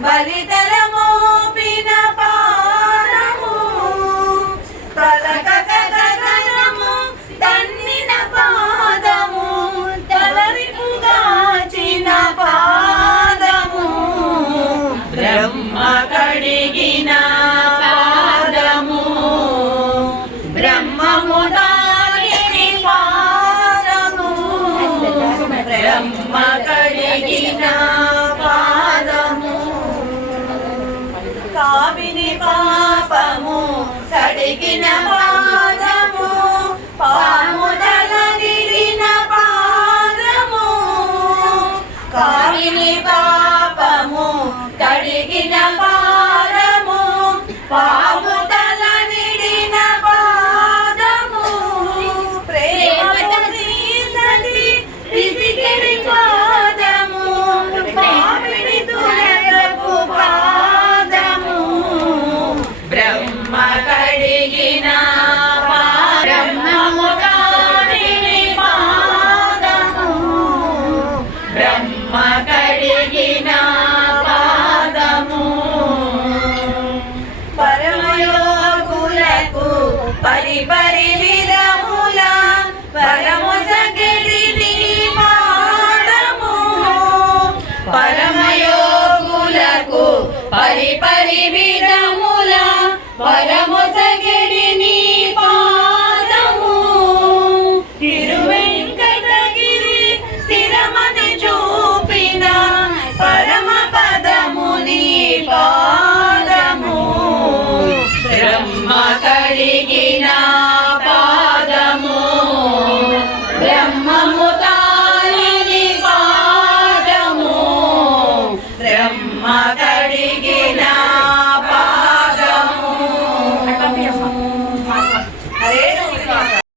బలితల మోపిన పాదము పలకక గగనము తన్నిన పాదము తలరిపుగాచిన పాదము. బ్రహ్మ కడిగిన పాదము. బ్రహ్మము పాదము. బ్రహ్మ కడిగిన పాపిని పాపము కడిగిన పాదము పాముదల నిలిన పాదము. కామిని పాపము కడిగిన బ్రహ్మ కడిగిన పాదము. పరమయోగులకు పరిపరి పాదము బ్రహ్మ కడిగిన